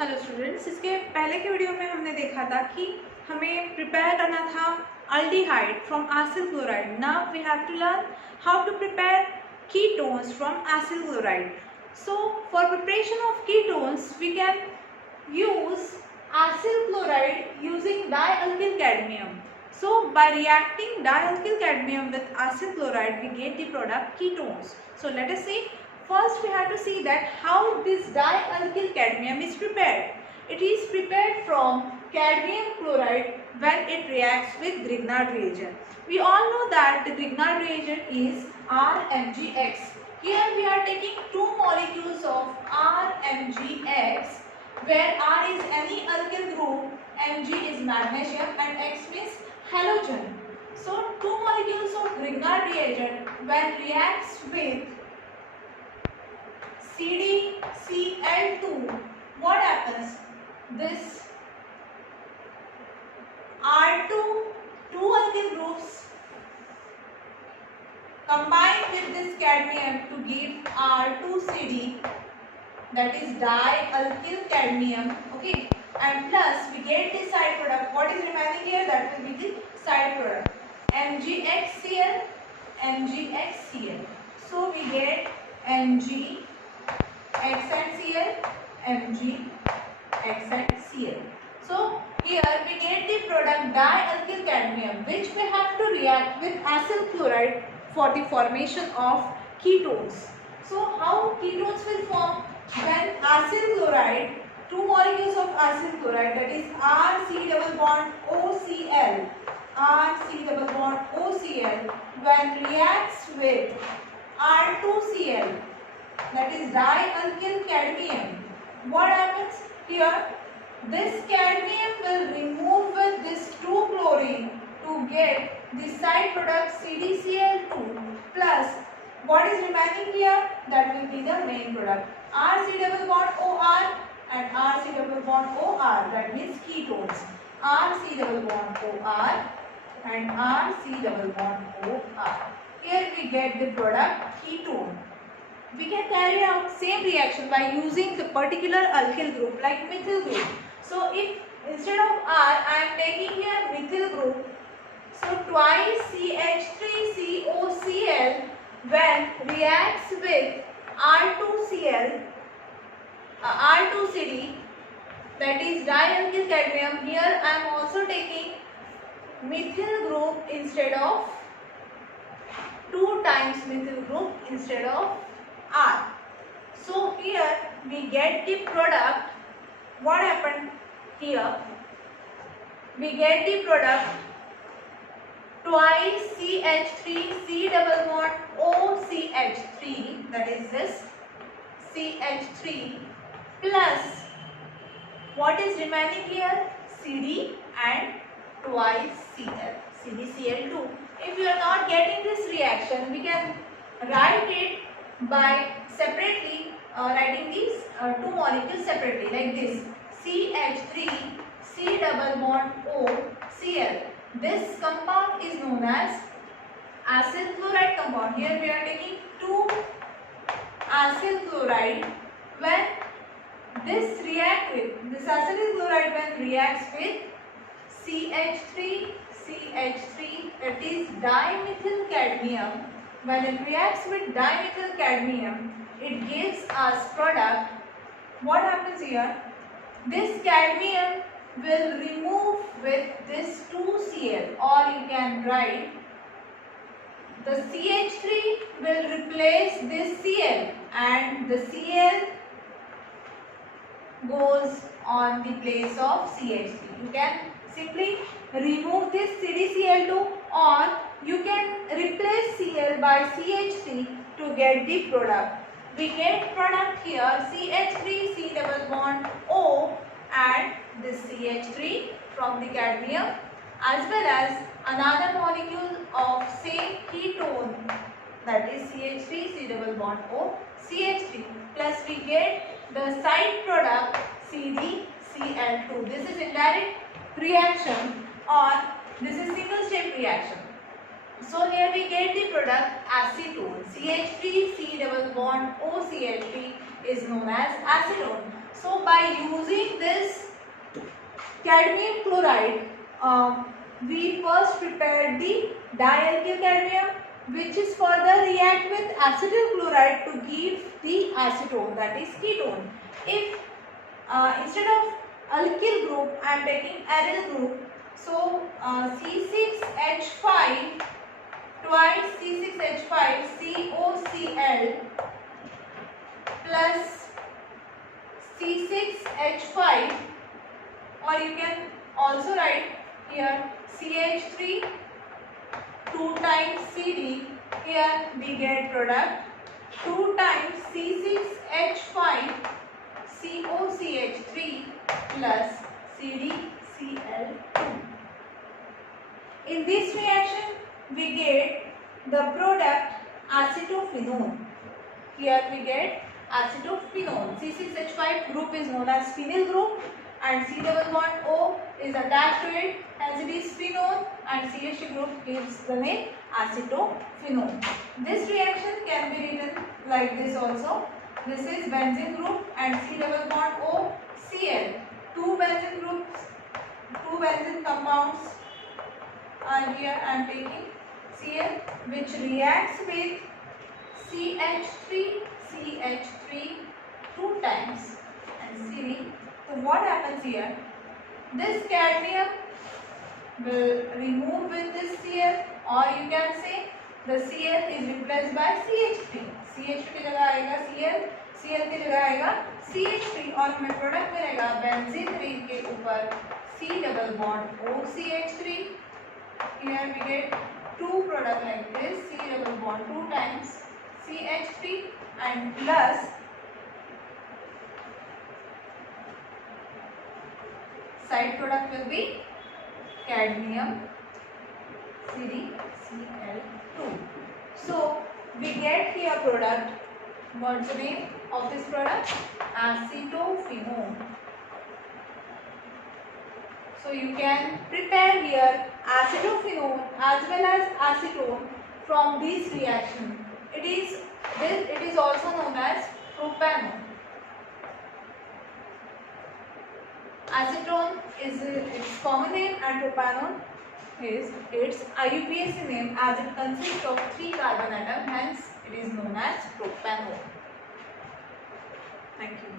Hello students, इसके पहले के वीडियो में हमने देखा था कि हमें प्रिपेयर करना था aldehyde from acyl chloride. Now we have to learn how to prepare ketones from acyl chloride. So for preparation of ketones we can use acyl chloride using dialkyl cadmium. So by reacting dialkyl cadmium with acyl chloride we get the product ketones. So let us see. First we have to see that how this dialkyl cadmium is prepared. It is prepared from cadmium chloride when it reacts with Grignard reagent. We all know that the Grignard reagent is RMgX. Here we are taking two molecules of RMgX where R is any alkyl group, Mg is magnesium and X means halogen. So two molecules of Grignard reagent when reacts with CdCl2, what happens? This R2, two alkyl groups combine with this cadmium to give R2CD, that is dialkyl cadmium, okay, and plus we get the side product. What is remaining here? That will be the side product, MgXCl, MgXCl. So we get Mg X and Cl, Mg X and Cl. So here we get the product dialkyl cadmium which we have to react with acyl chloride for the formation of ketones. So how ketones will form? When acyl chloride, two molecules of acyl chloride, that is RC double bond OCl, RC double bond OCl, when reacts with R2Cl, that is dialkyl cadmium, what happens here? This cadmium will remove with this 2 chlorine to get the side product CdCl2 plus what is remaining here? That will be the main product, RC double bond OR and RC double bond OR, that means ketones, RC double bond OR and RC double bond OR. Here we get the product ketone. We can carry out same reaction by using the particular alkyl group like methyl group. So if instead of R I am taking here methyl group, so twice CH3COCl when reacts with R2Cl, R2CD, that is dialkyl cadmium, here I am also taking methyl group instead of 2 times methyl group instead of R. So here we get the product. What happened here? We get the product twice CH3 C double bond OCH3, that is this CH3 plus what is remaining here? CD and twice Cl, CdCl2. If you are not getting this reaction, we can write it by separately writing these two molecules separately like this, CH3 C double bond O Cl. This compound is known as acyl chloride compound. Here we are taking two acyl chloride. When this react with this acyl chloride when reacts with CH3 that is dimethyl cadmium. When it reacts with dimethyl cadmium, it gives us product. What happens here? This cadmium will remove with this 2Cl, or you can write the CH3 will replace this Cl and the Cl goes on the place of CH3. You can simply remove this CdCl2 or you can replace Cl by CH3 to get the product. We get product here CH3 C double bond O and this CH3 from the cadmium as well as another molecule of same ketone, that is CH3 C double bond O CH3 plus we get the side product CdCl2. This is indirect reaction or this is single step reaction. So here we get the product acetone. CH3 C double bond OCH3 is known as acetone. So by using this cadmium chloride, we first prepared the dialkyl cadmium, which is further react with acetyl chloride to give the acetone, that is ketone. If instead of alkyl group I am taking aryl group, so C6H5 twice C6H5 COCl plus C6H5, or you can also write here CH3 2 times CD. Here we get product 2 times C6H5 COCH3 plus CdCl2. In this reaction we get the product acetophenone. Here we get acetophenone. C6H5 group is known as phenyl group and C double bond O is attached to it, as it is phenone, and CH group gives the name acetophenone. This reaction can be written like this also. This is benzene group and C double bond O Cl. Two benzene groups, two benzene compounds are here. I am taking Cl, which reacts with CH3 2 times and Cd. So what happens here? This cadmium will remove with this Cl, or you can say the Cl is replaced by CH3. CH3 की जगह आएगा Cl, Cl की जगह आएगा CH3 और हमें product मिलेगा benzene ring के ऊपर C double bond OCH3. Here we get two product like this, C double bond 2 times CH3 and plus side product will be cadmium CdCl2. So we get here product. What's the name of this product? Acetophenone. So you can prepare here acetophenone as well as acetone from this reaction. It is also known as propanone. Acetone is its common name and propanone is its IUPAC name, as it consists of 3 carbon atoms, hence it is known as propanone. Thank you.